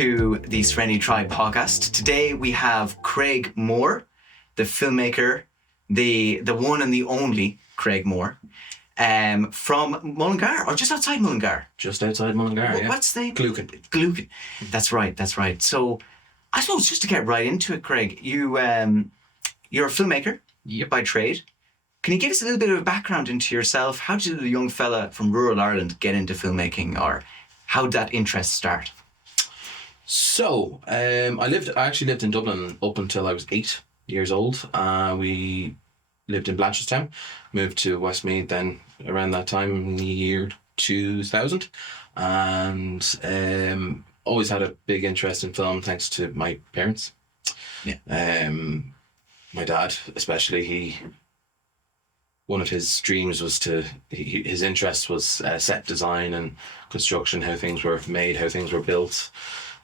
to the Serenity Tribe podcast. Today we have Craig Moore, the filmmaker, the one and the only Craig Moore, from Mullingar, or just outside Mullingar. Just outside Mullingar, yeah. What's the name? Glucan. That's right. So I suppose just to get right into it, Craig, you're a filmmaker by trade. Can you give us a little bit of a background into yourself? How did a young fella from rural Ireland get into filmmaking, or how did that interest start? So, I actually lived in Dublin up until I was 8 years old. We lived in Blanchardstown, moved to Westmeath then around that time in the year 2000, and always had a big interest in film thanks to my parents. Yeah. My dad especially, one of his dreams was his interest was set design and construction, how things were made, how things were built,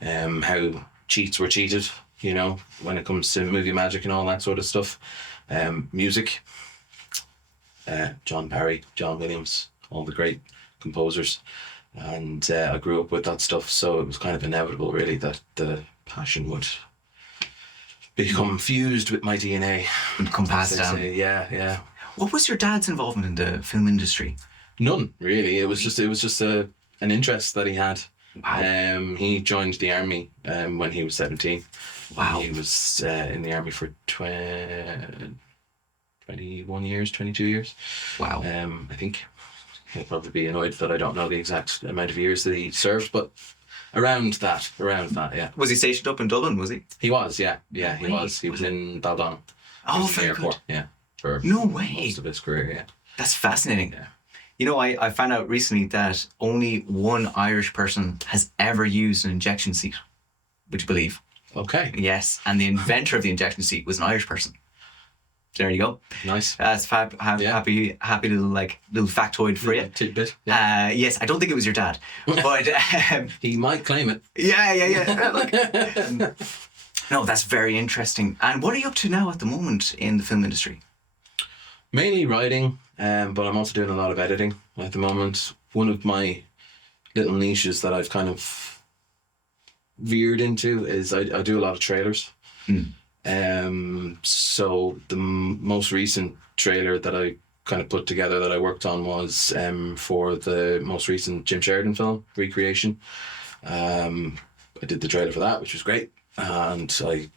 how cheats were cheated, when it comes to movie magic and all that sort of stuff. Music, John Barry, John Williams, all the great composers. And I grew up with that stuff, so it was kind of inevitable really that the passion would become fused with my DNA. And come passed down. Yeah. What was your dad's involvement in the film industry? None, really. It was just an interest that he had. Wow. He joined the army when he was 17. Wow. He was in the army for 21 years, 22 years. Wow. I think he'll probably be annoyed that I don't know the exact amount of years that he served, but around that, yeah. Was he stationed up in Dublin, was he? He was, yeah, he was. He was in Baldon. Oh, very airport, good. Yeah. For no way. most of his career, yeah. That's fascinating. Yeah. I found out recently that only one Irish person has ever used an injection seat. Would you believe? Okay. Yes, and the inventor of the injection seat was an Irish person. There you go. Nice. That's happy little factoid for you. Tidbit. Yeah. Yes, I don't think it was your dad, but he might claim it. Yeah. Look. No, that's very interesting. And what are you up to now at the moment in the film industry? Mainly writing, but I'm also doing a lot of editing at the moment. One of my little niches that I've kind of veered into is I do a lot of trailers. So the most recent trailer that I kind of put together that I worked on was for the most recent Jim Sheridan film, Recreation. I did the trailer for that, which was great. And I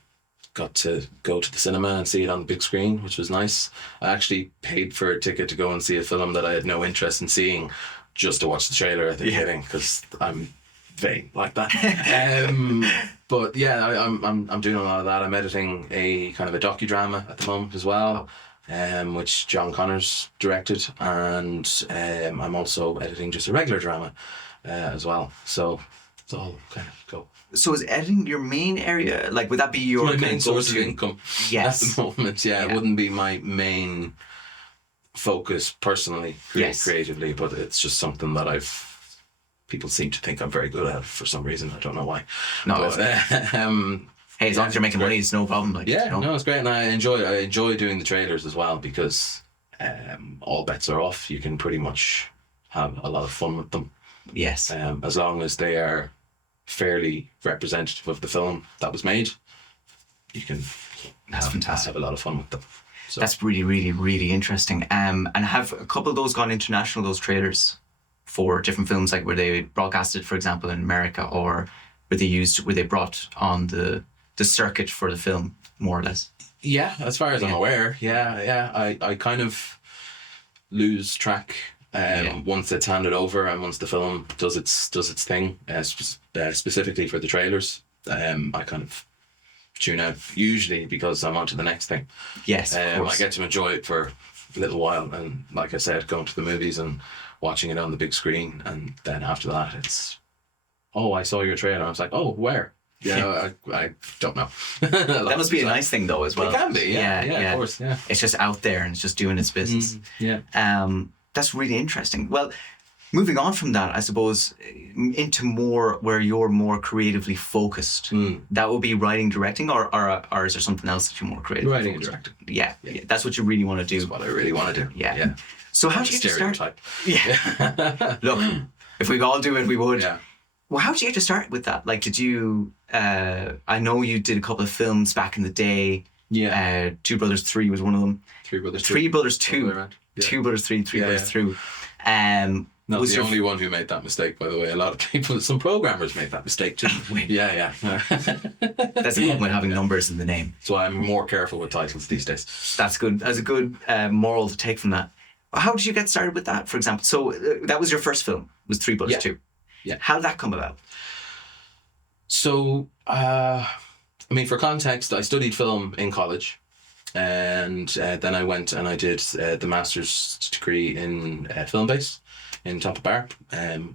got to go to the cinema and see it on the big screen, which was nice. I actually paid for a ticket to go and see a film that I had no interest in seeing just to watch the trailer at the beginning, because I'm vain like that. But yeah, I'm doing a lot of that. I'm editing a kind of a docudrama at the moment as well, which John Connors directed, and I'm also editing just a regular drama as well. So it's all kind of go. So is editing your main area? Like, would that be your my main source of income? Yes. At the moment, yeah. It wouldn't be my main focus personally, creatively, but it's just something that people seem to think I'm very good at for some reason. I don't know why. No, but, hey, as long as you're making money, it's no problem. No, it's great, and I enjoy doing the trailers as well, because all bets are off. You can pretty much have a lot of fun with them. Yes. As long as they are fairly representative of the film that was made, you can have a lot of fun with them. So. That's really, really, really interesting. And have a couple of those gone international, those trailers, for different films? Like, were they broadcasted, for example, in America, or were they brought on the circuit for the film, more or less? Yeah, as far as I'm aware. Yeah. I kind of lose track once it's handed over and once the film does its thing, specifically for the trailers. I kind of tune out, usually, because I'm on to the next thing. Yes, of course. I get to enjoy it for a little while, and like I said, going to the movies and watching it on the big screen, and then after that it's, I saw your trailer. I was like, where? Yeah, I don't know. That must be a nice thing though as well. It can be, yeah, of course, yeah. It's just out there and it's just doing its business. That's really interesting. Well, moving on from that, I suppose, into more where you're more creatively focused. That would be writing, directing, or is there something else that you're more creative? Writing and directing. Yeah, that's what you really want to do. That's what I really want to do. Yeah. So how did you start? Stereotype. Yeah. Look, if we could all do it, we would. Yeah. Well, how did you get to start with that? Like, did you? I know you did a couple of films back in the day. Yeah. Two Brothers 3 was one of them. Three Brothers Three Brothers 2. Yeah. Two Brothers 3. Three Yeah, Brothers yeah. 2. Not Was the your only one who made that mistake, by the way. A lot of people, some programmers made that mistake too. Yeah. That's the problem with having numbers in the name. So I'm more careful with titles these days. That's good. That's a good moral to take from that. How did you get started with that, for example? So that was your first film, was Three Brothers 2. Yeah. How did that come about? So, for context, I studied film in college, and then I went and I did the master's degree in Filmbase in Tampa Bar,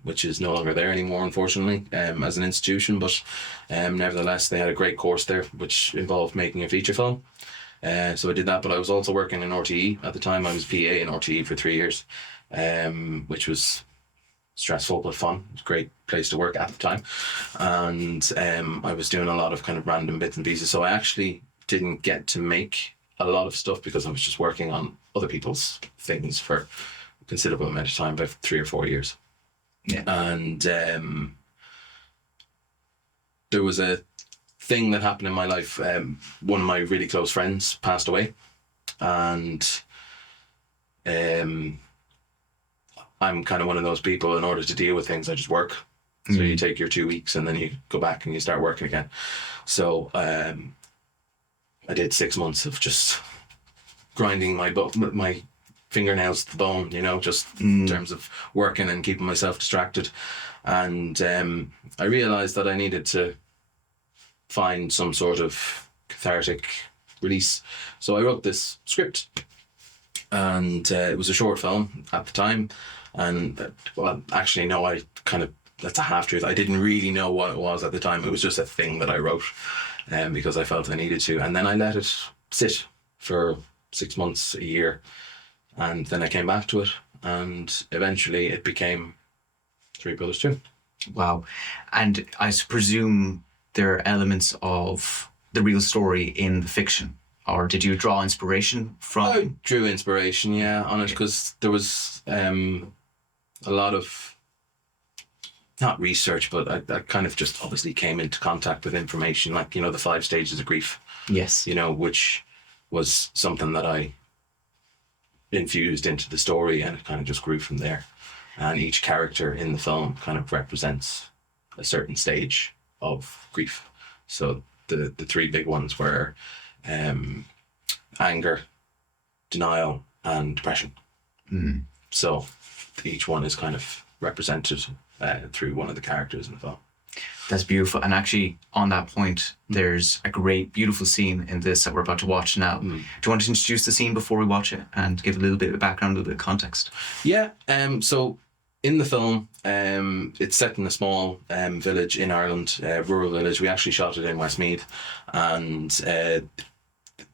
which is no longer there anymore, unfortunately, as an institution. But nevertheless, they had a great course there, which involved making a feature film. So I did that, but I was also working in RTE at the time. I was PA in RTE for 3 years, which was stressful but fun. It was a great place to work at the time. And I was doing a lot of kind of random bits and pieces. So I actually didn't get to make a lot of stuff because I was just working on other people's things for a considerable amount of time, about 3 or 4 years. Yeah. And there was a thing that happened in my life. One of my really close friends passed away, and I'm kind of one of those people, in order to deal with things, I just work. So you take your 2 weeks and then you go back and you start working again. So I did 6 months of just grinding my fingernails to the bone, just in terms of working and keeping myself distracted. And I realized that I needed to find some sort of cathartic release. So I wrote this script, and it was a short film at the time. And actually, no, that's a half truth. I didn't really know what it was at the time. It was just a thing that I wrote, because I felt I needed to. And then I let it sit for 6 months, a year, and then I came back to it, and eventually it became Three Brothers 2. Wow. And I presume there are elements of the real story in the fiction, or did you draw inspiration from? I drew inspiration, on it, because there was a lot of, not research, but I kind of just obviously came into contact with information, like, the 5 stages of grief. Yes. Which was something that I infused into the story, and it kind of just grew from there. And each character in the film kind of represents a certain stage of grief. So the 3 big ones were anger, denial, and depression. So each one is kind of represented through one of the characters in the film. That's beautiful. And actually, on that point, there's a great, beautiful scene in this that we're about to watch now. Do you want to introduce the scene before we watch it and give a little bit of background, a little bit of context? Yeah. So in the film, it's set in a small village in Ireland, rural village. We actually shot it in Westmeath, and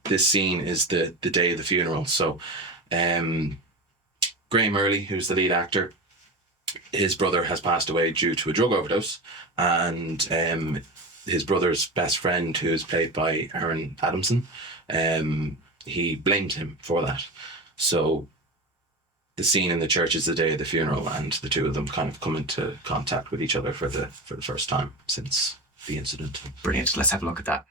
this scene is the day of the funeral. So Graham Early, who's the lead actor, his brother has passed away due to a drug overdose, and his brother's best friend, who is played by Aaron Adamson, he blamed him for that. So the scene in the church is the day of the funeral, and the two of them kind of come into contact with each other for the first time since the incident. Brilliant. Let's have a look at that.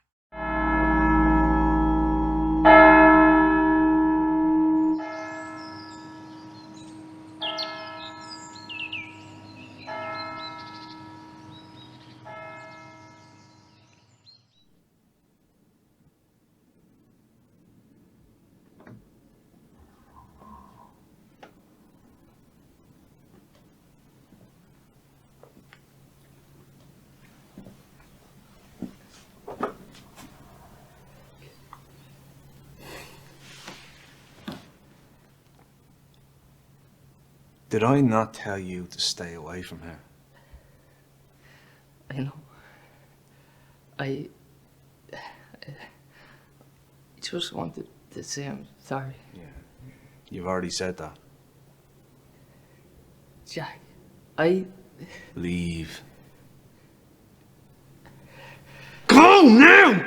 Did I not tell you to stay away from her? I know. I just wanted to say I'm sorry. Yeah. You've already said that. Jack, Leave. Come on now!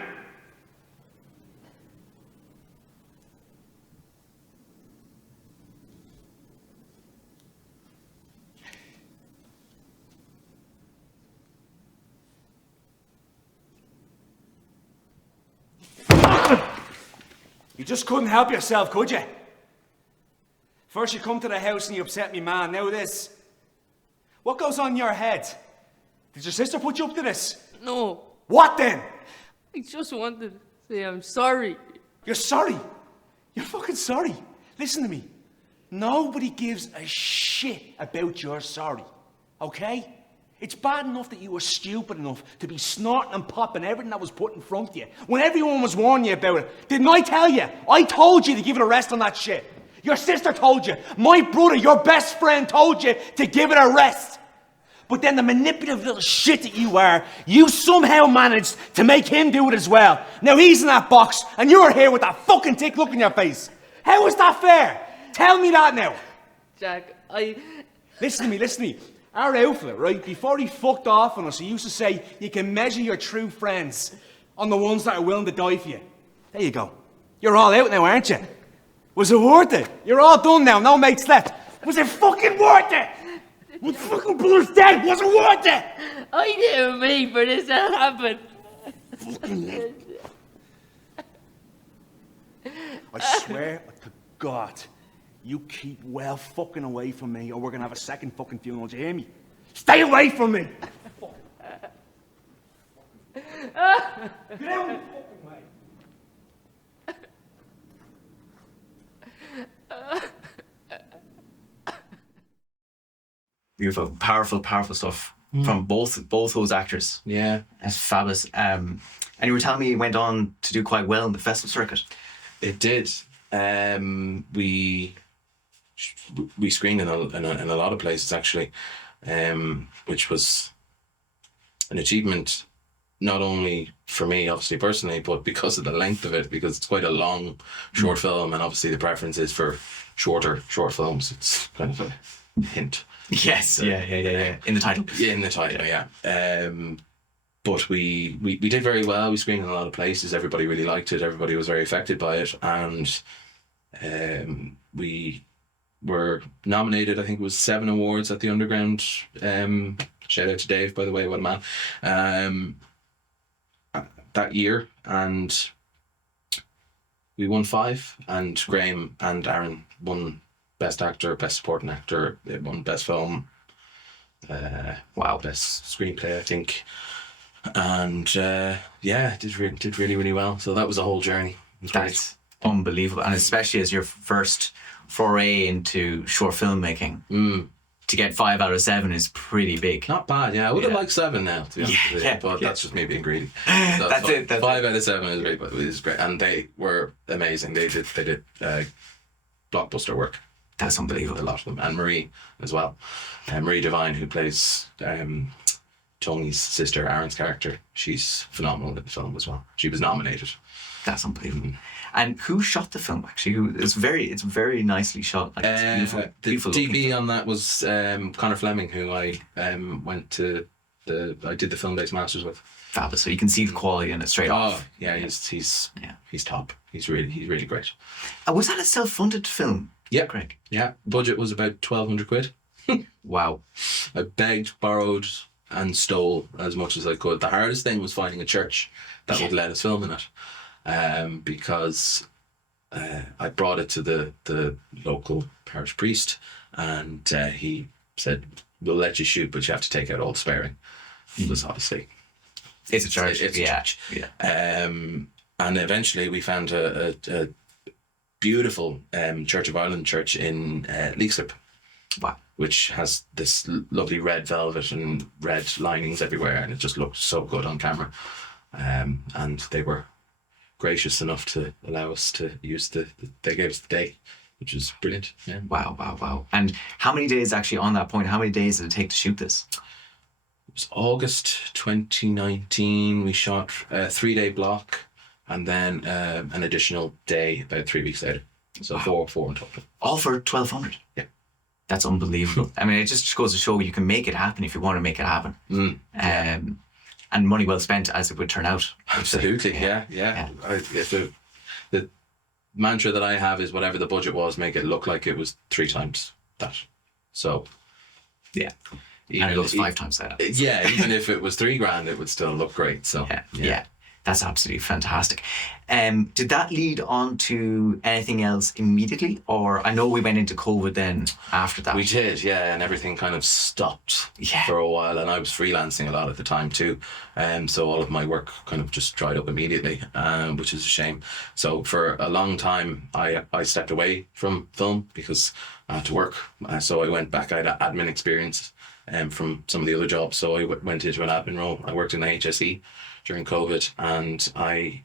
You just couldn't help yourself, could you? First you come to the house and you upset me, man. Now this. What goes on in your head? Did your sister put you up to this? No, What then? I just wanted to say I'm sorry. You're sorry. You're fucking sorry. Listen to me. Nobody gives a shit about your sorry. Okay? It's bad enough that you were stupid enough to be snorting and popping everything that was put in front of you when everyone was warning you about it. Didn't I tell you? I told you to give it a rest on that shit. Your sister told you. My brother, your best friend, told you to give it a rest. But then the manipulative little shit that you are, you somehow managed to make him do it as well. Now he's in that box, and you're here with that fucking tick look in your face. How is that fair? Tell me that now. Jack, Listen to me. Our outfit, right, before he fucked off on us, he used to say, you can measure your true friends on the ones that are willing to die for you. There you go. You're all out now, aren't you? Was it worth it? You're all done now, no mates left. Was it fucking worth it? Was fucking brother's dead? Was it worth it? I didn't mean for this to happen. I swear to God, you keep well fucking away from me or we're gonna have a second fucking funeral, do you hear me? Stay away from me! Get out of the fucking way! Beautiful, powerful stuff from both those actors. Yeah. It's fabulous. And you were telling me you went on to do quite well in the festival circuit. It did. We screened in a lot of places actually, which was an achievement not only for me obviously personally, but because of the length of it, because it's quite a long short film, and obviously the preference is for short films. It's kind of a hint. Yes, yeah. In the title. Yeah, in the title, yeah. But we did very well. We screened in a lot of places. Everybody really liked it. Everybody was very affected by it, and we were nominated. I think it was 7 awards at the Underground. Shout out to Dave, by the way, what a man. That year, and we won 5. And Graham and Aaron won Best Actor, Best Supporting Actor. They won Best Film. Best Screenplay, I think. And did really well. So that was a whole journey. That's unbelievable, and especially as your first foray into short filmmaking. To get 5 out of 7 is pretty big. Not bad, yeah. I would have liked 7 now, to be honest with you, but that's just me being greedy. That's it. 5 out of 7 is great, and they were amazing. They did blockbuster work. That's unbelievable. A lot of them, and Marie as well. Marie Devine, who plays Tony's sister, Aaron's character. She's phenomenal in the film as well. She was nominated. That's unbelievable. And who shot the film actually? It's very nicely shot. Like, it's beautiful the looking. DB on that was Connor Fleming, who I went to I did the film-based masters with. Fabulous. So you can see the quality in it straight off. Yeah, he's top. He's really great. Was that a self-funded film? Yeah, Craig. Yeah, budget was about 1,200 quid. Wow. I begged, borrowed, and stole as much as I could. The hardest thing was finding a church that would let us film in it. Because I brought it to the local parish priest, and he said, "We'll let you shoot, but you have to take out all the swearing." Because obviously It's a church. It's a church. Yeah. And eventually we found a beautiful Church of Ireland church in Leixlip. Wow. Which has this lovely red velvet and red linings everywhere, and it just looked so good on camera. And they were gracious enough to allow us to use they gave us the day, which was brilliant. Yeah. Wow. And how many days actually on that point? How many days did it take to shoot this? It was August 2019. We shot a 3-day block, and then an additional day about 3 weeks later. So four in total. All for 1,200. Yeah. That's unbelievable. I mean, it just goes to show you can make it happen if you want to make it happen. And money well spent, as it would turn out. Absolutely, yeah. The mantra that I have is whatever the budget was, make it look like it was 3 times that. So, yeah. And it looks 5 times that. Yeah, even if it was $3,000, it would still look great. So, yeah. That's absolutely fantastic. Did that lead on to anything else immediately? Or I know we went into COVID then after that. We did, yeah, and everything kind of stopped for a while, and I was freelancing a lot at the time too, so all of my work kind of just dried up immediately, which is a shame. So for a long time, I stepped away from film because I had to work. So I went back. I had admin experience from some of the other jobs, so I went into an admin role. I worked in the HSE during COVID, and I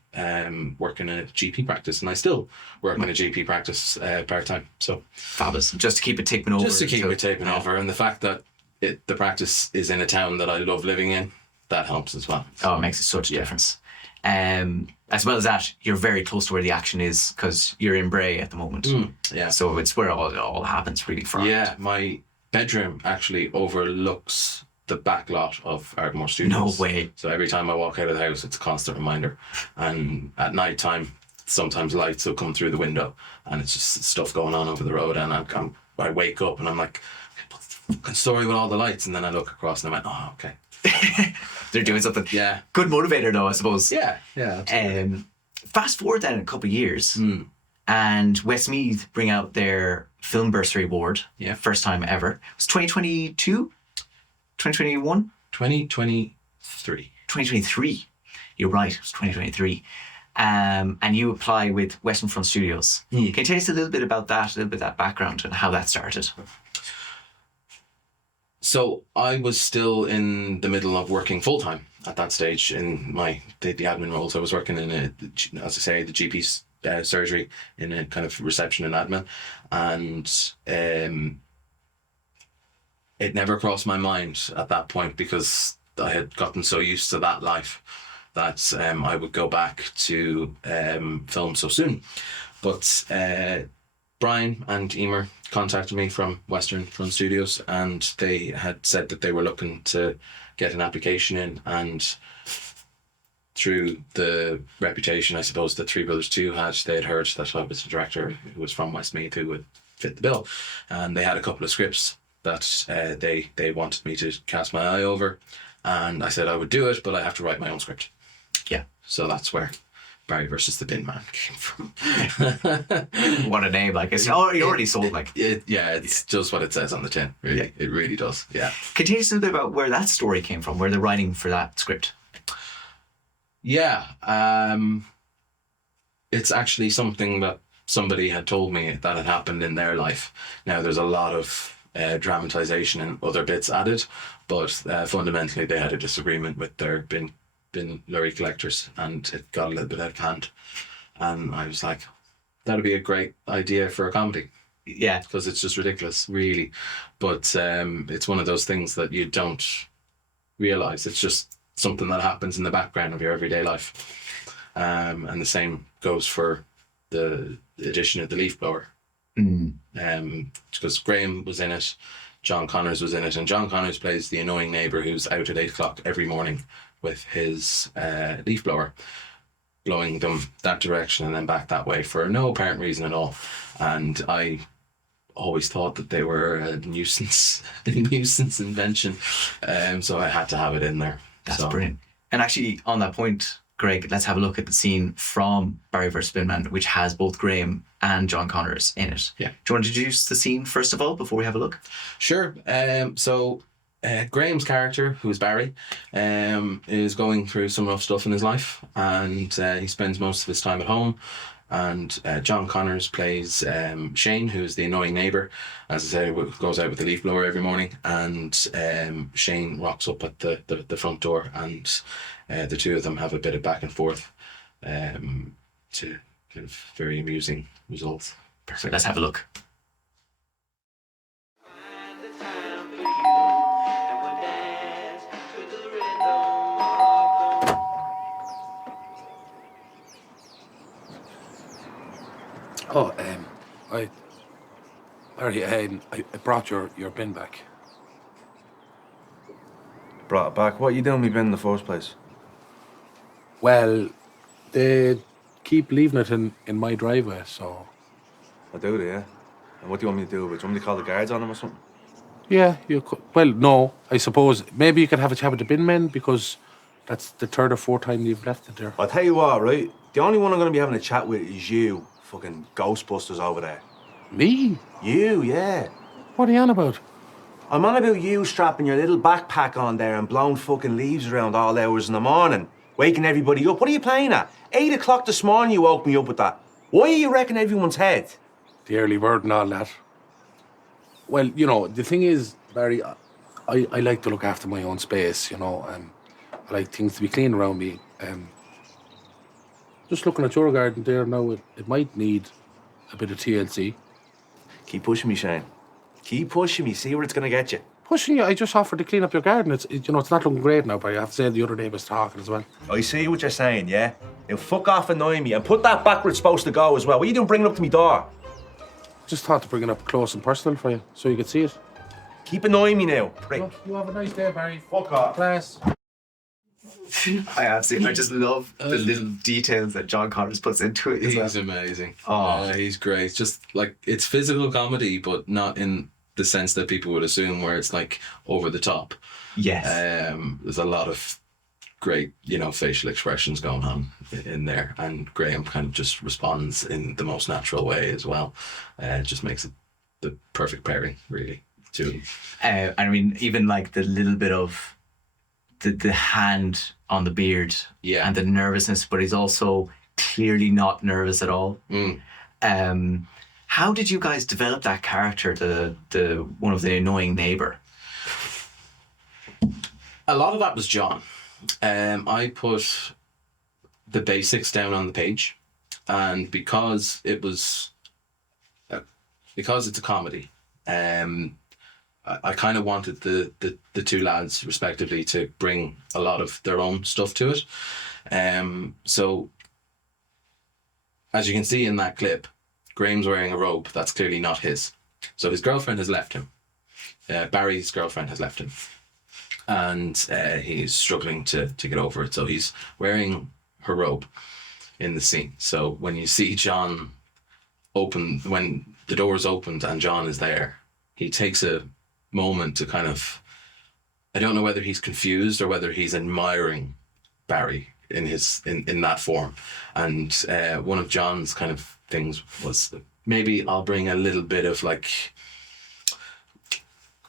work in a GP practice, and I still work in a GP practice part-time. So fabulous. Just to keep it ticking over. Just to keep it ticking over, and the fact that the practice is in a town that I love living in, that helps as well. Oh, it makes such a difference. As well as that, you're very close to where the action is because you're in Bray at the moment. Yeah. So it's where it all happens really for Yeah, my bedroom actually overlooks the back lot of Ardmore Studios. No way. So every time I walk out of the house, it's a constant reminder. And at night time, sometimes lights will come through the window, and it's just stuff going on over the road. And I wake up and I'm like, what's the fucking story with all the lights? And then I look across and I went, oh, okay. They're doing something. Yeah. Good motivator though, I suppose. Yeah, absolutely. Fast forward then a couple of years, and Westmeath bring out their Film Bursary Award. Yeah. First time ever. It was 2022? 2021? 2023. 2023. You're right, it was 2023. And you apply with Western Front Studios. Can you tell us a little bit about that, a little bit of that background and how that started? So I was still in the middle of working full-time at that stage in the admin roles. I was working in as I say, the GP surgery in a kind of reception and admin. And it never crossed my mind at that point because I had gotten so used to that life that I would go back to film so soon. But Brian and Emer contacted me from Western Front Studios, and they had said that they were looking to get an application in, and through the reputation, I suppose, that Three Brothers 2 had, they had heard that I was a director who was from Westmeath who would fit the bill, and they had a couple of scripts that they wanted me to cast my eye over, and I said I would do it, but I have to write my own script. Yeah. So that's where Barry versus the Bin Man came from. What a name! Like you already sold like. It's just what it says on the tin. Really, Yeah. it really does. Yeah. Can you tell us a little bit about where that story came from, where the writing for that script? Yeah. It's actually something that somebody had told me that had happened in their life. Now there's a lot of dramatization and other bits added, but fundamentally they had a disagreement with their bin lorry collectors, and it got a little bit out of hand, and I was like, that'd be a great idea for a comedy. Yeah, because it's just ridiculous, really. But it's one of those things that you don't realize. It's just something that happens in the background of your everyday life, and the same goes for the addition of the leaf blower. Because Graham was in it, John Connors was in it, and John Connors plays the annoying neighbour who's out at 8 o'clock every morning with his leaf blower, blowing them that direction and then back that way for no apparent reason at all. And I always thought that they were a nuisance invention, so I had to have it in there. That's brilliant. And actually, on that point, Greg, let's have a look at the scene from Barry vs. Spinman, which has both Graham and John Connors in it. Yeah. Do you want to introduce the scene first of all before we have a look? Sure. So Graham's character, who is Barry, is going through some rough stuff in his life, and he spends most of his time at home. And John Connors plays Shane, who is the annoying neighbour. As I said, goes out with the leaf blower every morning, and Shane rocks up at the front door, and the two of them have a bit of back and forth to kind of very amusing results. Perfect. Let's have a look. Oh, Barry, I brought your bin back. Brought it back? What are you doing with me bin in the first place? Well, they keep leaving it in my driveway, so... I do, yeah. And what do you want me to do with it? Do you want me to call the guards on them or something? Yeah, you could... Well, no, I suppose maybe you could have a chat with the bin men, because That's the third or fourth time you've left it there. I'll tell you what, right? The only one I'm gonna be having a chat with is you, fucking Ghostbusters over there. Me? You, yeah. What are you on about? I'm on about you strapping your little backpack on there and blowing fucking leaves around all hours in the morning, waking everybody up. What are you playing at? 8 o'clock this morning you woke me up with that. Why are you wrecking everyone's head? The early bird and all that. Well, you know, the thing is, Barry, I like to look after my own space, you know, and I like things to be clean around me. Just looking at your garden there now, it might need a bit of TLC. Keep pushing me, Shane. Keep pushing me. See where it's gonna get you. Pushing you, I just offered to clean up your garden. You know, it's not looking great now, but I have to say the other day was talking as well. I see what you're saying, yeah? Now fuck off annoying me and put that back where it's supposed to go as well. What are you doing bringing it up to me door? Just thought to bring it up close and personal for you, so you could see it. Keep annoying me now, prick. Well, you have a nice day, Barry. Fuck off. Class. I absolutely, I just love the little details that John Connors puts into it. He's amazing. Oh. He's great. Just like, it's physical comedy, but not in the sense that people would assume, where it's like over the top. Yes. There's a lot of great, you know, facial expressions going on in there, and Graham kind of just responds in the most natural way as well. It just makes it the perfect pairing, really, too. I mean, even like the little bit of the hand on the beard, Yeah. and the nervousness, but he's also clearly not nervous at all. How did you guys develop that character, the one of the annoying neighbor? A lot of that was John. I put the basics down on the page, and because it's a comedy, I kind of wanted the two lads respectively to bring a lot of their own stuff to it. So as you can see in that clip, Graham's wearing a robe that's clearly not his. So his girlfriend has left him. Barry's girlfriend has left him. And he's struggling to get over it. So he's wearing her robe in the scene. So when you see John when the door's opened and John is there, he takes a moment to kind of, I don't know whether he's confused or whether he's admiring Barry in that form. And one of John's kind of things was, maybe I'll bring a little bit of like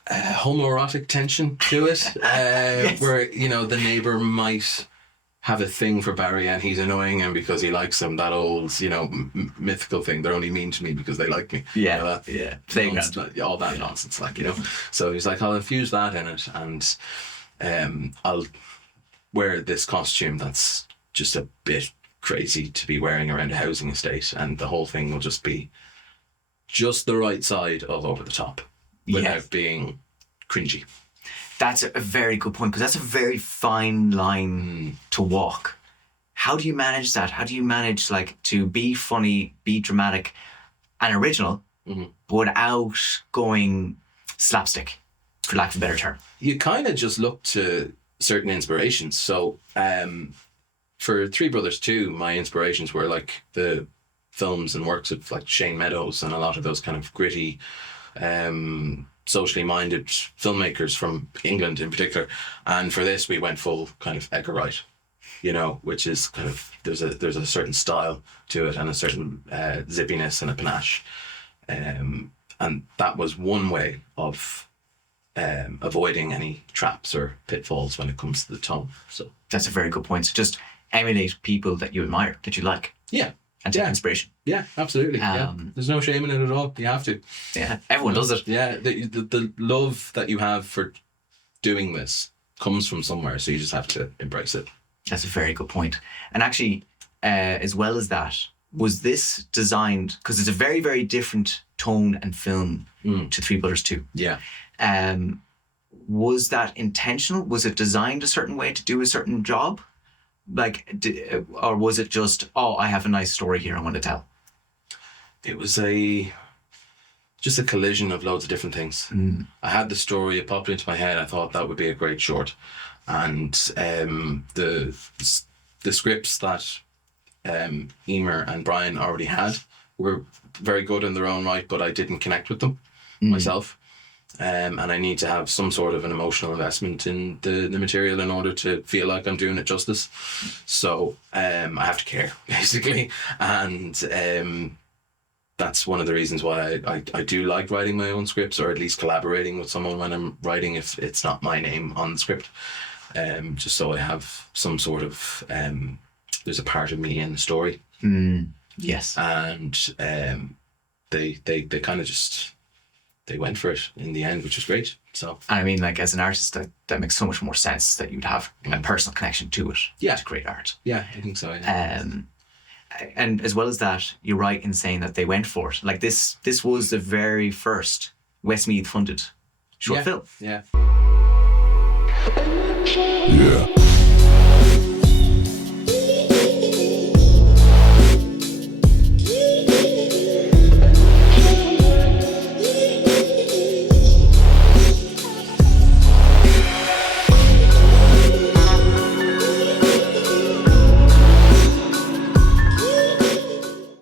homoerotic tension to it, yes. Where, you know, the neighbor might have a thing for Barry and he's annoying him because he likes him, that old, you know, mythical thing, they're only mean to me because they like me. Yeah, you know, that, yeah. All that nonsense, like, you know. So he's like, I'll infuse that in it, and I'll wear this costume that's just a bit crazy to be wearing around a housing estate, and the whole thing will just be just the right side of over the top without being cringy. That's a very good point, because that's a very fine line to walk. How do you manage that? How do you manage like to be funny, be dramatic and original, but without going slapstick, for lack of a better term? You kind of just look to certain inspirations. So for Three Brothers 2, my inspirations were like the films and works of like Shane Meadows and a lot of those kind of gritty, socially minded filmmakers from England in particular. And for this, we went full kind of Edgar Wright, you know, which is kind of, there's a certain style to it and a certain zippiness and a panache. And that was one way of avoiding any traps or pitfalls when it comes to the tone. So that's a very good point. So just emulate people that you admire, that you like. Yeah. And take inspiration. Yeah, absolutely. There's no shame in it at all. You have to. Yeah, everyone does it. Yeah, the love that you have for doing this comes from somewhere, so you just have to embrace it. That's a very good point. And actually, as well as that, was this designed, because it's a very, very different tone and film to Three Brothers 2. Yeah. Was that intentional? Was it designed a certain way to do a certain job? Like, or was it just, oh, I have a nice story here I want to tell? It was just a collision of loads of different things. I had the story, it popped into my head, I thought that would be a great short. And the scripts that Emer and Brian already had were very good in their own right, but I didn't connect with them myself. and I need to have some sort of an emotional investment in the material in order to feel like I'm doing it justice. So I have to care, basically, and that's one of the reasons why I do like writing my own scripts, or at least collaborating with someone when I'm writing, if it's not my name on the script, just so I have some sort of there's a part of me in the story. Yes. And they kind of just, they went for it in the end, which was great. So I mean, like, as an artist, that makes so much more sense that you'd have a personal connection to it. Yeah. To create art. yeah, I think so. Yeah. And as well as that, you're right in saying that they went for it. Like, this was the very first Westmeath funded short film. Yeah.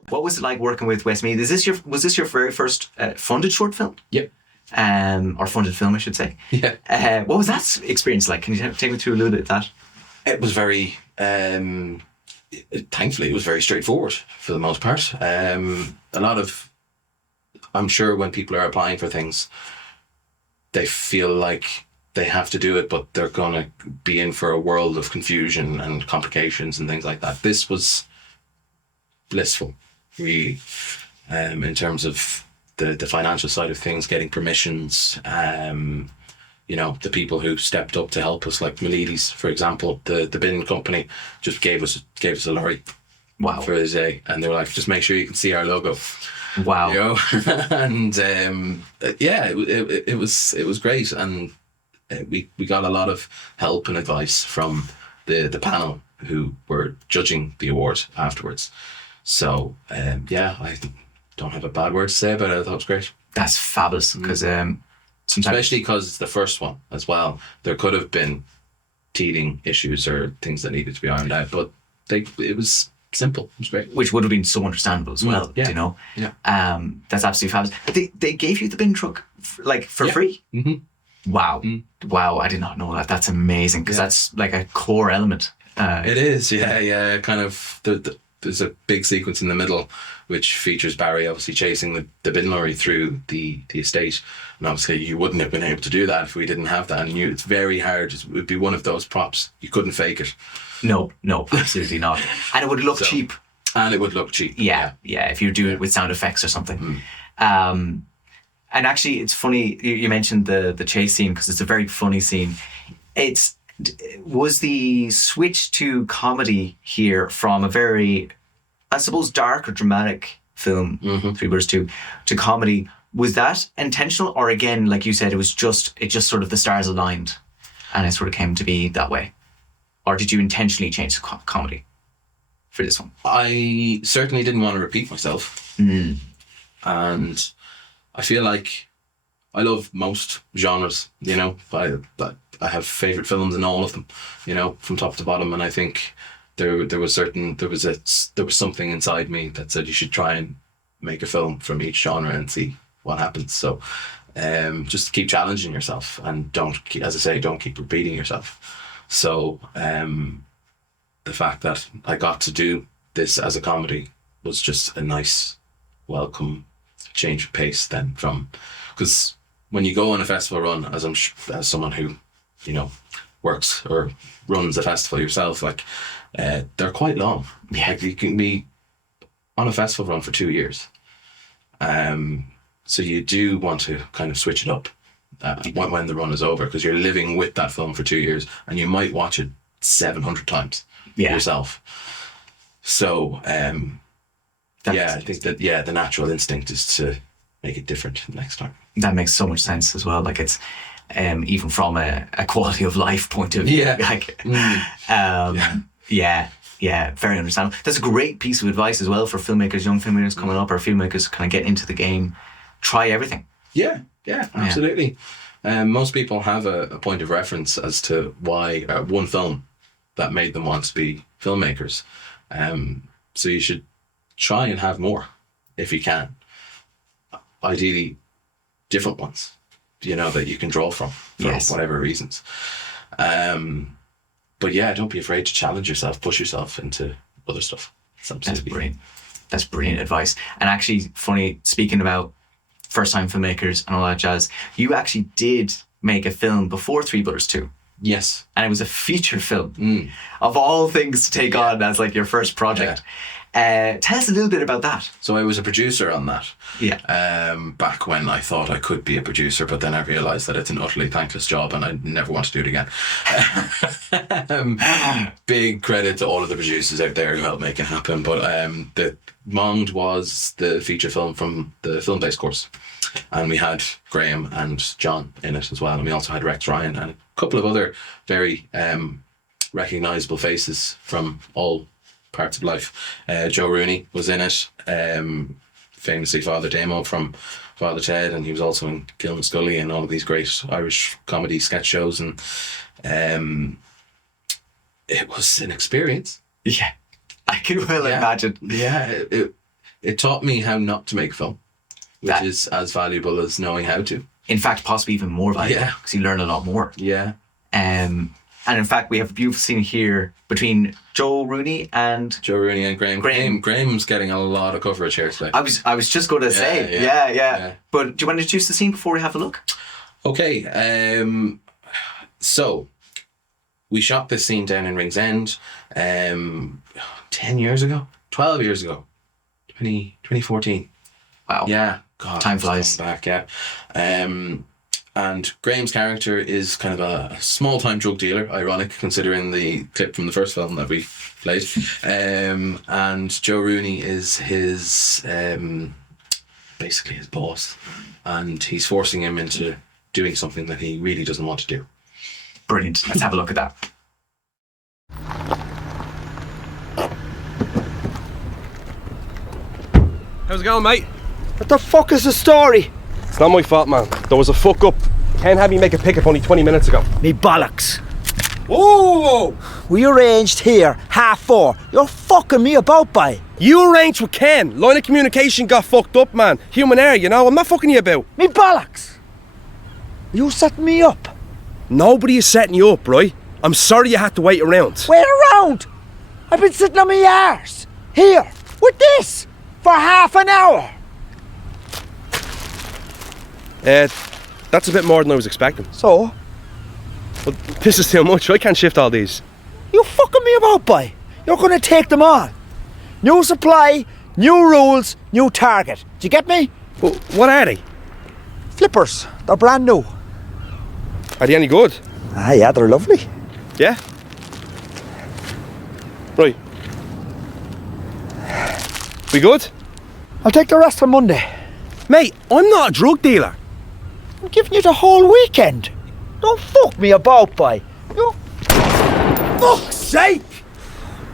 What was it like working with Westmeath? Was this your very first funded short film? Yep. Or funded film, I should say. Yeah. What was that experience like? Can you take me through a little bit of that? It was very, thankfully, it was very straightforward for the most part. A lot of, I'm sure when people are applying for things, they feel like they have to do it, but they're going to be in for a world of confusion and complications and things like that. This was blissful, really, in terms of the financial side of things, getting permissions, the people who stepped up to help us, like Miledes, for example, the bin company just gave us a lorry. Wow. For the day, and they were like, just make sure you can see our logo. Wow. You know? And it was great, and we got a lot of help and advice from the panel who were judging the award afterwards. So I don't have a bad word to say about it. I thought it was great. That's fabulous, because sometimes, Especially because it's the first one as well. There could have been teething issues or things that needed to be ironed out, but it was simple. It was great. which would have been so understandable as well. yeah. You know. Yeah. That's absolutely fabulous. They gave you the bin truck for free. Mm-hmm. Wow. Wow. I did not know that. That's amazing, because that's like a core element. It is, yeah. Kind of, there's a big sequence in the middle which features Barry obviously chasing the bin lorry through the estate. And obviously you wouldn't have been able to do that if we didn't have that. And it's very hard. It would be one of those props. You couldn't fake it. No, absolutely not. And it would look cheap. And it would look cheap. Yeah. If you do it with sound effects or something. And actually, it's funny you mentioned the chase scene, because it's a very funny scene. Was the switch to comedy here from a very, I suppose, dark or dramatic film, Three Brothers 2, to comedy, was that intentional, or again, like you said, it just sort of the stars aligned and it sort of came to be that way? Or did you intentionally change the comedy for this one? I certainly didn't want to repeat myself. And I feel like I love most genres, I have favourite films in all of them, from top to bottom. And I think there was something inside me that said you should try and make a film from each genre and see what happens. So just keep challenging yourself, and don't keep repeating yourself. So the fact that I got to do this as a comedy was just a nice, welcome change of pace then, because when you go on a festival run, as someone who works or runs a festival yourself, like they're quite long. Like you can be on a festival run for 2 years, so you do want to kind of switch it up when the run is over, because you're living with that film for 2 years and you might watch it 700 times yourself. So I think that the natural instinct is to make it different next time. That makes so much sense as well. Like, it's even from a quality of life point of view. Very understandable. That's a great piece of advice as well for filmmakers, young filmmakers coming up, or filmmakers kind of get into the game. Try everything. Yeah, absolutely. Most people have a point of reference as to why one film that made them want to be filmmakers. So you should try and have more if you can. Ideally, different ones. that you can draw from for whatever reasons. But yeah, don't be afraid to challenge yourself, push yourself into other stuff. That's brilliant. That's brilliant advice. And actually, funny, speaking about first-time filmmakers and all that jazz, you actually did make a film before Three Brothers 2. Yes. And it was a feature film. Of all things to take on as like your first project. Tell us a little bit about that. So I was a producer on that. Yeah. Back when I thought I could be a producer, but then I realised that it's an utterly thankless job and I never want to do it again. Big credit to all of the producers out there who helped make it happen. But the Mond was the feature film from the film-based course. And we had Graham and John in it as well. And we also had Rex Ryan and a couple of other very recognisable faces from all parts of life. Joe Rooney was in it, famously Father Damo from Father Ted, and he was also in Kiln Scully and all of these great Irish comedy sketch shows, and it was an experience. Yeah, I can well imagine. Yeah, it taught me how not to make film, which is as valuable as knowing how to. In fact, possibly even more valuable, because you learn a lot more. Yeah. And in fact, we have a beautiful scene here between Joe Rooney and Graham. Graham's getting a lot of coverage here today. I was just going to say, yeah. But do you want to introduce the scene before we have a look? Okay. So we shot this scene down in Ringsend 10 years ago, 12 years ago, 2014. Wow. Yeah. God, time flies. Back, yeah. And Graham's character is kind of a small-time drug dealer, ironic considering the clip from the first film that we played. And Joe Rooney is his, basically his boss. And he's forcing him into doing something that he really doesn't want to do. Brilliant. Let's have a look at that. How's it going, mate? What the fuck is the story? It's not my fault, man. There was a fuck up. Ken had me make a pickup only 20 minutes ago. Me bollocks. Whoa! We arranged here, 4:30. You're fucking me about, by. You arranged with Ken. Line of communication got fucked up, man. Human error, you know? I'm not fucking you about. Me bollocks. You setting me up? Nobody is setting you up, right? I'm sorry you had to wait around. Wait around? I've been sitting on my arse. Here, with this, for half an hour. That's a bit more than I was expecting. So? But this is too much. I can't shift all these. You fucking me about, boy. You're going to take them on. New supply, new rules, new target. Do you get me? Well, what are they? Flippers. They're brand new. Are they any good? Ah, yeah, they're lovely. Yeah? Right. We good? I'll take the rest on Monday. Mate, I'm not a drug dealer. I'm giving you the whole weekend. Don't fuck me about, boy. You... Fuck's sake!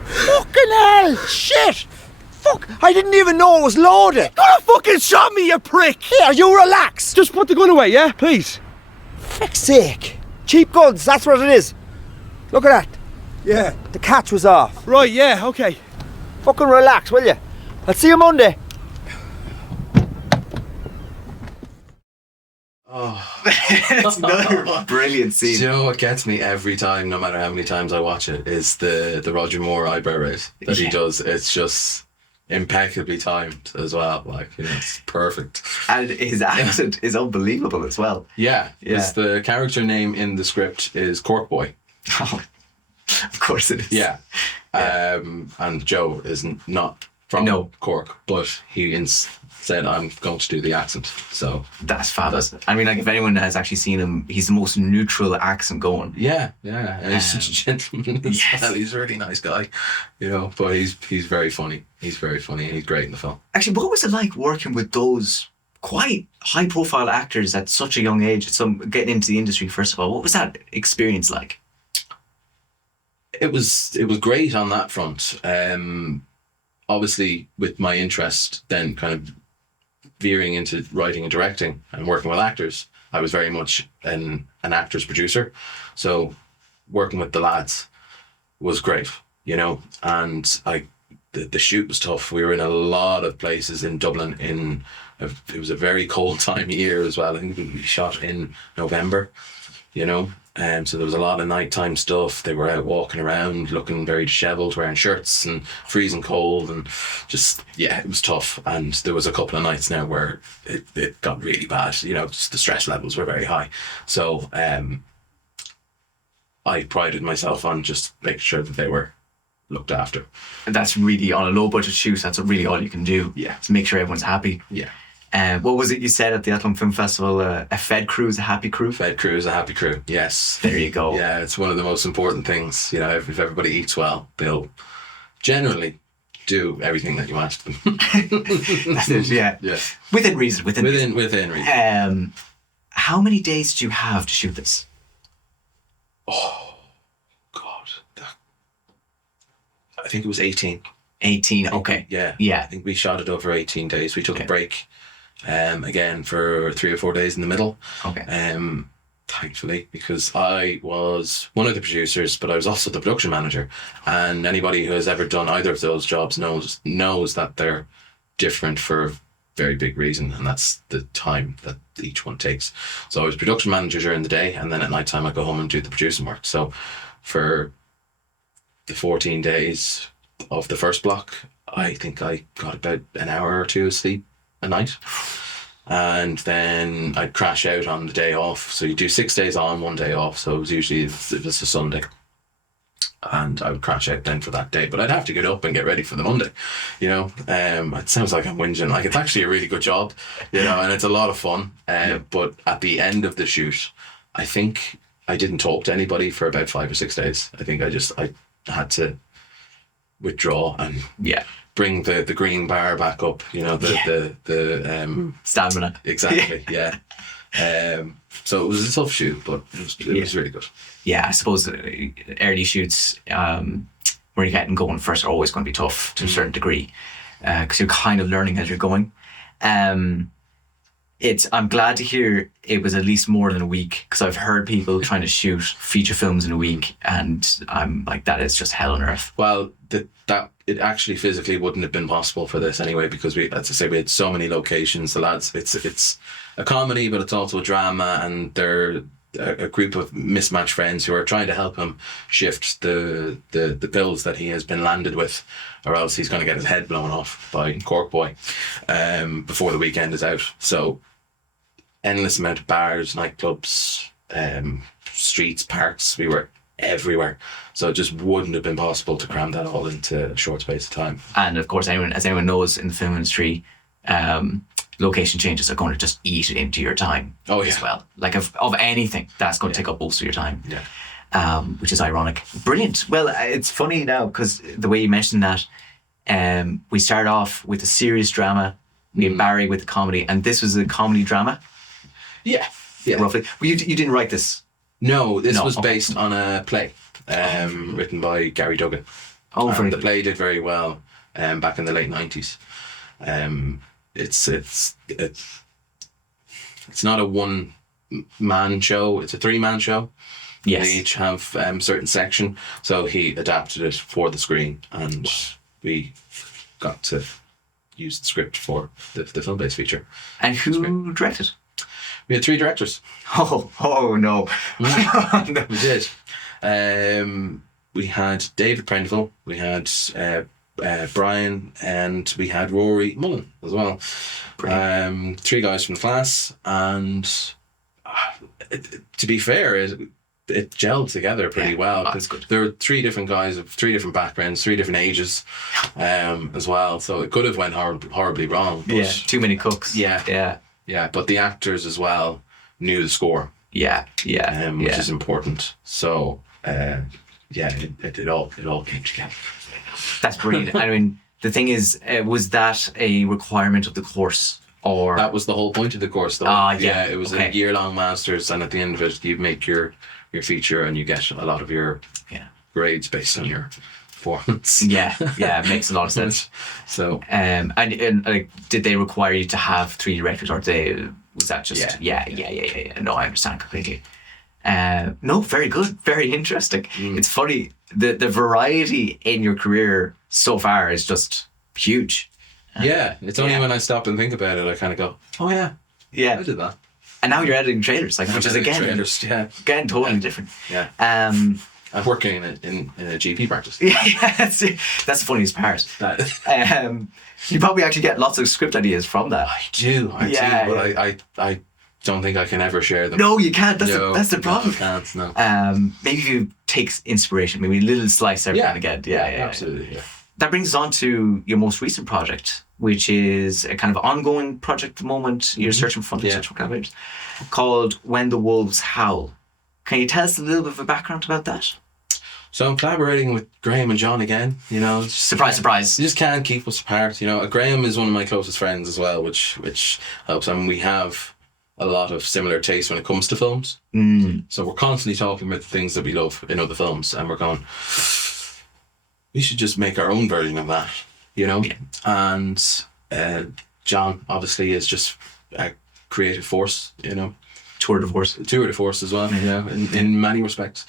Fucking hell! Shit! Fuck! I didn't even know it was loaded. You could have fucking shot me, you prick! Here, you relax. Just put the gun away, yeah? Please. Fuck's sake. Cheap guns, that's what it is. Look at that. Yeah. The catch was off. Right, yeah, okay. Fucking relax, will you? I'll see you Monday. It's another brilliant scene. Do you know what gets me every time, no matter how many times I watch it, is the Roger Moore eyebrow raise that he does. It's just impeccably timed as well. Like, it's perfect. And his accent is unbelievable as well. Yeah. The character name in the script is Cork Boy. Oh, of course it is. Yeah. And Joe is not from Cork, but he said, I'm going to do the accent. So that's fabulous. I mean, like, if anyone has actually seen him, he's the most neutral accent going. Yeah. And he's such a gentleman as well. He's a really nice guy, but he's very funny. He's very funny and he's great in the film. Actually, what was it like working with those quite high profile actors at such a young age, getting into the industry, first of all? What was that experience like? It was great on that front. Obviously, with my interest then kind of veering into writing and directing and working with actors, I was very much an actor's producer. So working with the lads was great, and I the shoot was tough. We were in a lot of places in Dublin it was a very cold time of year as well. I think we shot in November, you know. So there was a lot of nighttime stuff. They were out walking around looking very dishevelled, wearing shirts and freezing cold, and just, yeah, it was tough. And there was a couple of nights now where it got really bad, you know, just the stress levels were very high. So I prided myself on just making sure that they were looked after. And that's really, on a low budget shoot, that's really all you can do. Yeah. To make sure everyone's happy. Yeah. What was it you said at the Athlone Film Festival? A fed crew is a happy crew? Fed crew is a happy crew, yes. There you go. Yeah, it's one of the most important things. You know, if everybody eats well, they'll generally do everything that you ask them. That's it, yeah. Yeah. Within reason. Within reason. How many days do you have to shoot this? Oh, God. I think it was 18. 18, okay. Yeah. Yeah. I think we shot it over 18 days. We took a break again for 3 or 4 days in the middle. Okay. Thankfully, because I was one of the producers, but I was also the production manager. And anybody who has ever done either of those jobs knows that they're different for a very big reason, and that's the time that each one takes. So I was production manager during the day, and then at night time I go home and do the producing work. So for the 14 days of the first block, I think I got about an hour or two of sleep a night. And then I'd crash out on the day off. So you do 6 days on, 1 day off. So it was usually, it was a Sunday. And I would crash out then for that day. But I'd have to get up and get ready for the Monday, you know. It sounds like I'm whinging. Like, it's actually a really good job, you know, and it's a lot of fun. But at the end of the shoot, I think I didn't talk to anybody for about 5 or 6 days. I think I had to withdraw and bring the green bar back up, you know, the stamina. Exactly, yeah. So it was a tough shoot, but it was really good. Yeah, I suppose early shoots where you're getting going first are always going to be tough to a certain degree because you're kind of learning as you're going. I'm glad to hear it was at least more than a week, because I've heard people trying to shoot feature films in a week, and I'm like, that is just hell on earth. Well, that it actually physically wouldn't have been possible for this anyway, because we, as I say, we had so many locations. The lads, it's a comedy, but it's also a drama, and they're a group of mismatched friends who are trying to help him shift the bills that he has been landed with, or else he's going to get his head blown off by Cork Boy before the weekend is out. So endless amount of bars, nightclubs, streets, parks. We were everywhere, so it just wouldn't have been possible to cram that all into a short space of time. And of course, as anyone knows in the film industry, location changes are going to just eat into your time as well. Like of anything, that's going to take up most of your time. Yeah. Which is ironic. Brilliant. Well, it's funny now because the way you mentioned that, we started off with a serious drama, we had Barry with a comedy, and this was a comedy drama. Yeah. Roughly. Well, you didn't write this. No, this was based on a play written by Gary Duggan. Oh, very the good. play did very well back in the late 90s. It's not a one-man show, it's a 3-man show. Yes. They each have certain section, so he adapted it for the screen, and we got to use the script for the film-based feature. And who directed? We had 3 directors. Oh no. We did. We had David Prendeville, we had Brian, and we had Rory Mullen as well. 3 guys from the class, and to be fair, it gelled together pretty well. That's good. There were 3 different guys of 3 different backgrounds, 3 different ages as well, so it could have went horribly wrong. But too many cooks. Yeah, but the actors as well knew the score. Which is important. So it all came together. That's brilliant. I mean, the thing is, was that a requirement of the course, or that was the whole point of the course, though? It was a year-long masters, and at the end of it, you make your feature, and you get a lot of your grades based on your performance. It makes a lot of sense. So, and did they require you to have 3 directors, or was that just No, I understand completely. No, very good, very interesting. It's funny, the variety in your career so far is just huge. Yeah, it's only when I stop and think about it, I kind of go, oh yeah, Yeah. I did that. And now you're editing trailers, like, which is again totally different. Yeah. Um, I'm working in a GP practice. yeah, that's the funniest part. You probably actually get lots of script ideas from that. I do, but I don't think I can ever share them. No, you can't. That's the problem. No, I can't, no. Maybe if you take inspiration, maybe a little slice every now and again. Yeah, absolutely. Yeah. That brings us on to your most recent project, which is a kind of ongoing project at the moment. You're searching for funding, searching for collaborators, called When the Wolves Howl. Can you tell us a little bit of a background about that? So I'm collaborating with Graham and John again, you know. Surprise, surprise. You just can't keep us apart, you know. Graham is one of my closest friends as well, which helps. And we have a lot of similar tastes when it comes to films. So we're constantly talking about the things that we love in other films, and we're going, we should just make our own version of that, you know. And John obviously is just a creative force, you know. Tour de force as well, you know, in many respects.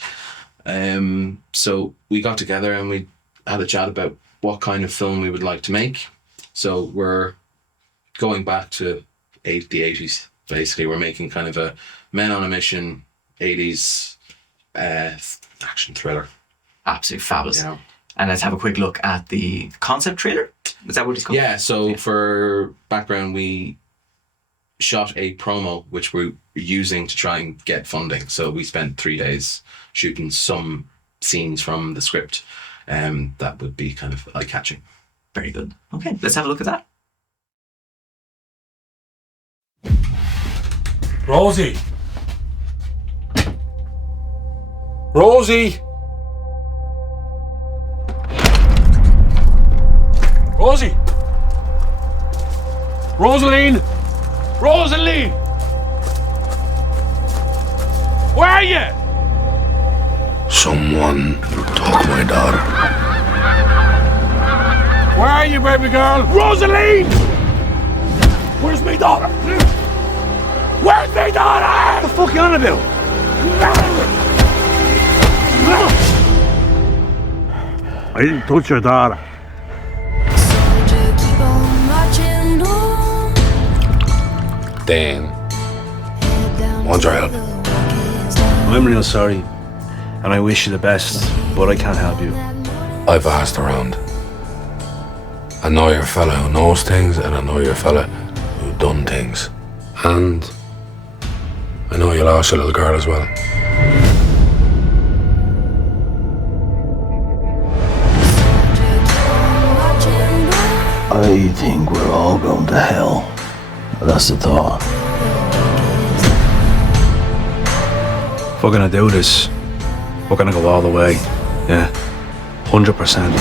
So we got together and we had a chat about what kind of film we would like to make. So we're going back to the 80s. Basically, we're making kind of a men on a mission 80s action thriller. Absolutely fabulous. You know? And let's have a quick look at the concept trailer. Is that what it's called? Yeah, so for background, we shot a promo which we're using to try and get funding. So we spent 3 days shooting some scenes from the script that would be kind of eye-catching. Very good. Okay, let's have a look at that. Rosie! Rosie! Rosie! Rosaline! Rosaline! Where are you? Someone took my daughter. Where are you, baby girl? Rosaline! Where's my daughter? Where's my daughter? What the fuck are you on about? I didn't touch your daughter. Dan, want your help? I'm real sorry, and I wish you the best, but I can't help you. I've asked around. I know you're a fella who knows things, and I know you're a fella who done things. And I know you lost your little girl as well. I think we're all going to hell. That's the thought. If we're gonna do this, we're gonna go all the way. Yeah, 100%.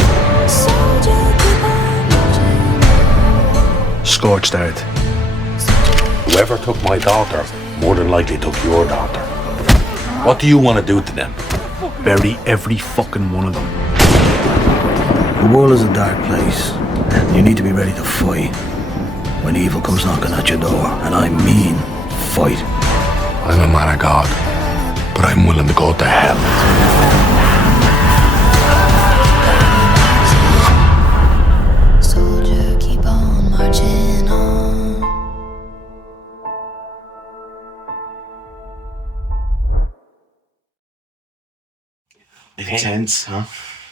Scorched earth. Whoever took my daughter more than likely took your daughter. What do you want to do to them? Bury every fucking one of them. The world is a dark place. You need to be ready to fight when evil comes knocking at your door, and I mean fight. I'm a man of God, but I'm willing to go to hell. Soldier, keep on marching on. Intense, huh?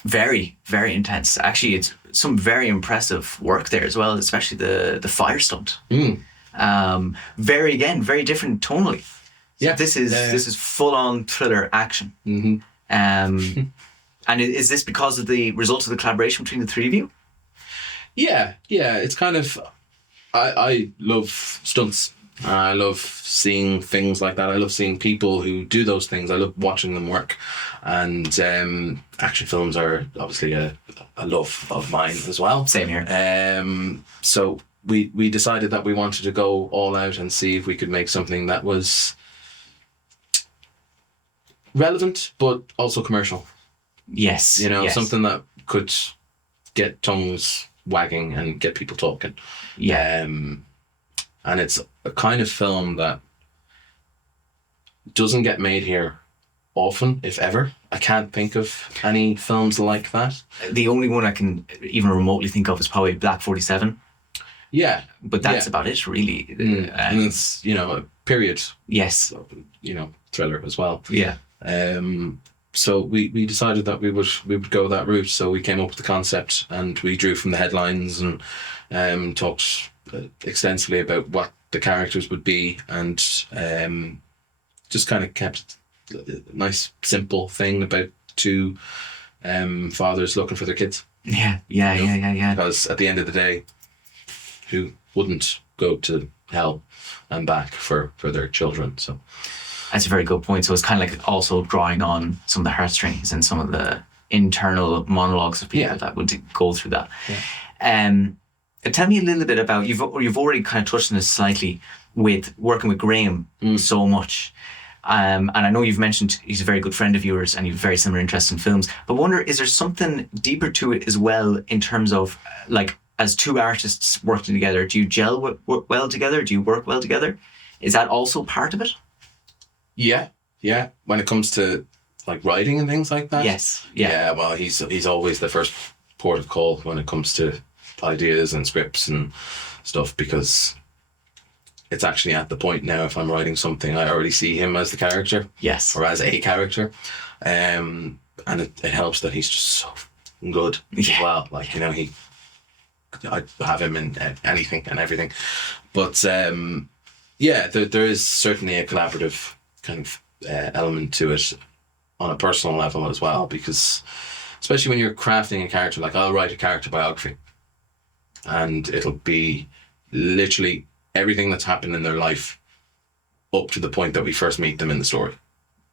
Very, very intense. Actually, it's some very impressive work there as well, especially the fire stunt. Very different tonally. So Yeah. this is full on thriller action. Mm-hmm. And is this because of the result of the collaboration between the three of you? Yeah. It's kind of, I love stunts. I love seeing things like that. I love seeing people who do those things. I love watching them work. And action films are obviously a love of mine as well. Same here. So we decided that we wanted to go all out and see if we could make something that was relevant but also commercial. Yes. You know, yes. something that could get tongues wagging and get people talking. Yeah. And it's a kind of film that doesn't get made here often, if ever. I can't think of any films like that. The only one I can even remotely think of is probably Black 47. Yeah. But that's about it, really. And it's, you know, a period. Yes. You know, thriller as well. Yeah. So we decided that we would go that route. So we came up with the concept and we drew from the headlines and talked extensively about what the characters would be, and just kind of kept a nice simple thing about two fathers looking for their kids. Yeah. Because at the end of the day, who wouldn't go to hell and back for their children? So that's a very good point. So it's kind of like also drawing on some of the heartstrings and some of the internal monologues of people that would go through that. Tell me a little bit about, you've already kind of touched on this slightly with working with Graham so much. And I know you've mentioned he's a very good friend of yours and you've very similar interests in films, but I wonder, is there something deeper to it as well in terms of, like, as two artists working together, do you gel well together? Do you work well together? Is that also part of it? Yeah. When it comes to like writing and things like that. Yes. Yeah. Well, he's always the first port of call when it comes to ideas and scripts and stuff, because it's actually at the point now, if I'm writing something, I already see him as the character. Yes. Or as a character. And it helps that he's just so good as well. Like, you know, I have him in anything and everything. But there is certainly a collaborative kind of element to it on a personal level as well, because especially when you're crafting a character, like I'll write a character biography and it'll be literally everything that's happened in their life up to the point that we first meet them in the story,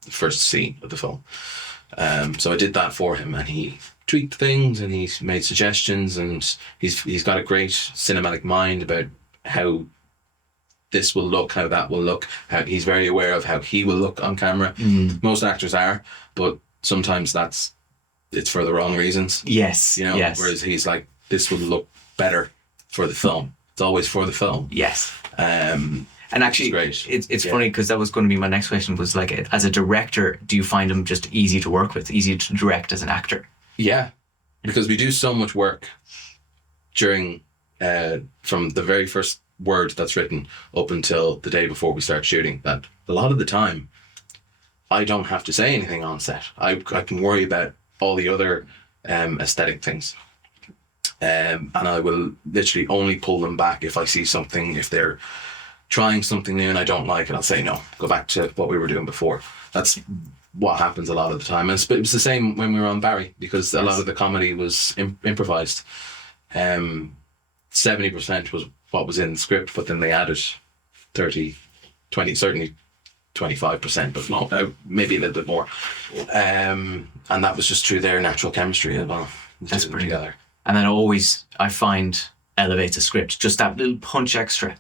the first scene of the film. So I did that for him, and he tweaked things and he's made suggestions, and he's got a great cinematic mind about how this will look, how that will look. How he's very aware of how he will look on camera. Most actors are, but sometimes it's for the wrong reasons. Yes. You know, whereas he's like, this will look better for the film. It's always for the film. Yes. And actually, great. It's funny, because that was going to be my next question, was like, as a director, do you find him just easy to work with, easy to direct as an actor? Yeah, because we do so much work during, from the very first word that's written up until the day before we start shooting, that a lot of the time I don't have to say anything on set. I can worry about all the other aesthetic things. And I will literally only pull them back if I see something, if they're trying something new and I don't like it, I'll say, no, go back to what we were doing before. That's what happens a lot of the time. And it was the same when we were on Barry, because a lot of the comedy was improvised. 70% was what was in the script, but then they added 30, 20, certainly 25%, but no, maybe a little bit more. And that was just through their natural chemistry as well. That's brilliant. Together. And then always, I find, elevates a script. Just that little punch extra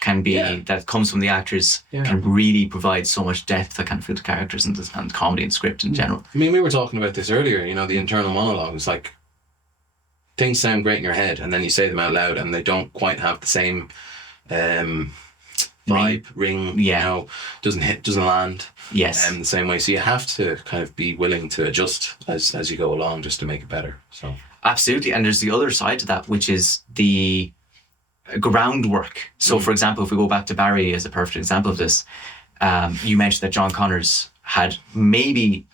can be, that comes from the actors, can really provide so much depth that can fit the characters and comedy and script in general. I mean, we were talking about this earlier, you know, the internal monologues, like, things sound great in your head and then you say them out loud and they don't quite have the same vibe, ring, you know, doesn't land the same way. So you have to kind of be willing to adjust as you go along, just to make it better. So absolutely. And there's the other side to that, which is the groundwork. So for example, if we go back to Barry as a perfect example of this, you mentioned that John Connors had maybe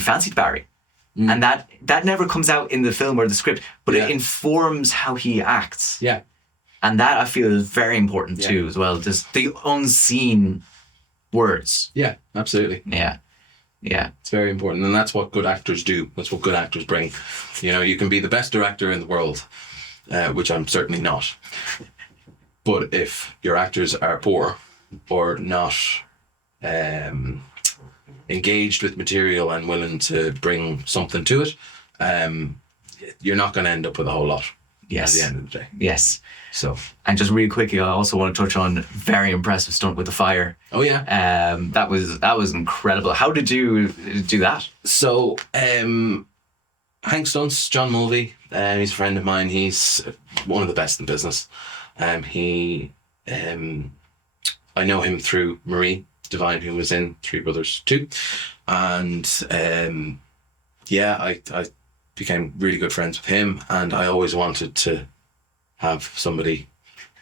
fancied Barry. And that never comes out in the film or the script, but it informs how he acts. Yeah. And that, I feel, is very important too, as well. Just the unseen words. Yeah, absolutely. Yeah. It's very important. And that's what good actors do. That's what good actors bring. You know, you can be the best director in the world, which I'm certainly not. But if your actors are poor or not engaged with material and willing to bring something to it, you're not going to end up with a whole lot at the end of the day. Yes. So, and just really quickly, I also want to touch on very impressive stunt with the fire. Oh yeah. That was incredible. How did you do that? So, Hank Stunts, John Mulvey, he's a friend of mine. He's one of the best in business. I know him through Marie Devine, who was in Three Brothers 2. And I became really good friends with him, and I always wanted to have somebody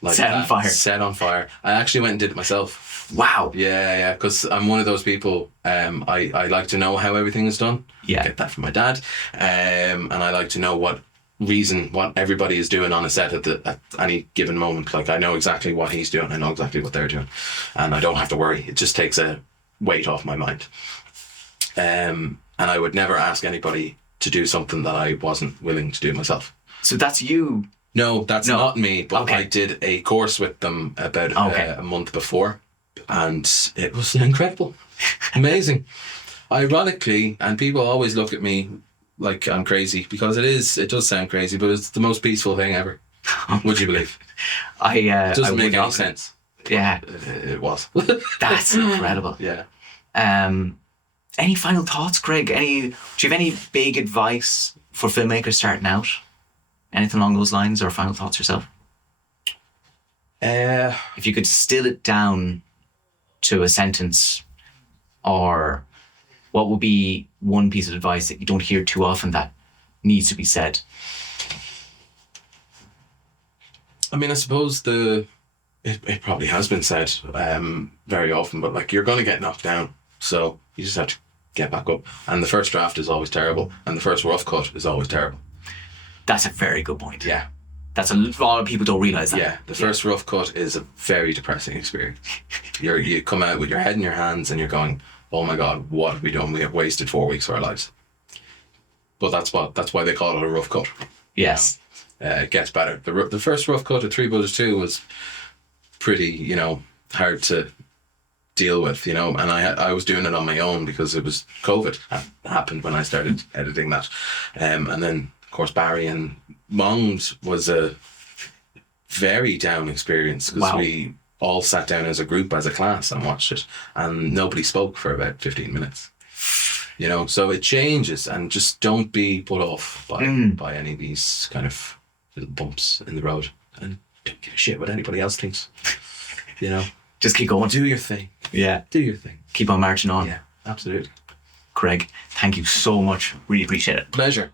like Set on that, fire. set on fire. I actually went and did it myself. Wow. Yeah, because I'm one of those people. I like to know how everything is done. Yeah. I get that from my dad, and I like to know what everybody is doing on a set at any given moment. Like, I know exactly what he's doing. I know exactly what they're doing, and I don't have to worry. It just takes a weight off my mind. And I would never ask anybody to do something that I wasn't willing to do myself. So that's you. No, that's not me, but Okay. I did a course with them about a month before, and it was incredible. Amazing. Ironically, and people always look at me like I'm crazy, because it does sound crazy, but it's the most peaceful thing ever. Would you believe? It doesn't make any sense. Yeah. It was. That's incredible. Yeah. Any final thoughts, Craig? Do you have any big advice for filmmakers starting out? Anything along those lines, or final thoughts yourself? If you could distill it down to a sentence, or what would be one piece of advice that you don't hear too often that needs to be said? I mean, I suppose it probably has been said very often, but like, you're going to get knocked down, so you just have to get back up. And the first draft is always terrible, and the first rough cut is always terrible. That's a very good point. Yeah. That's a lot of people don't realise that. Yeah, the first rough cut is a very depressing experience. You come out with your head in your hands and you're going, oh my God, what have we done? We have wasted 4 weeks of our lives. But that's why they call it a rough cut. Yes. It gets better. The first rough cut of 3 Brothers 2 was pretty, hard to deal with, and I was doing it on my own because it was COVID happened when I started editing that. And then, of course, Barry and Mong's was a very down experience, because we all sat down as a group, as a class, and watched it, and nobody spoke for about 15 minutes. So it changes, and just don't be put off by any of these kind of little bumps in the road, and don't give a shit what anybody else thinks. Just keep going. Do your thing. Yeah. Do your thing. Keep on marching on. Yeah, absolutely. Craig, thank you so much. Really appreciate it. Pleasure.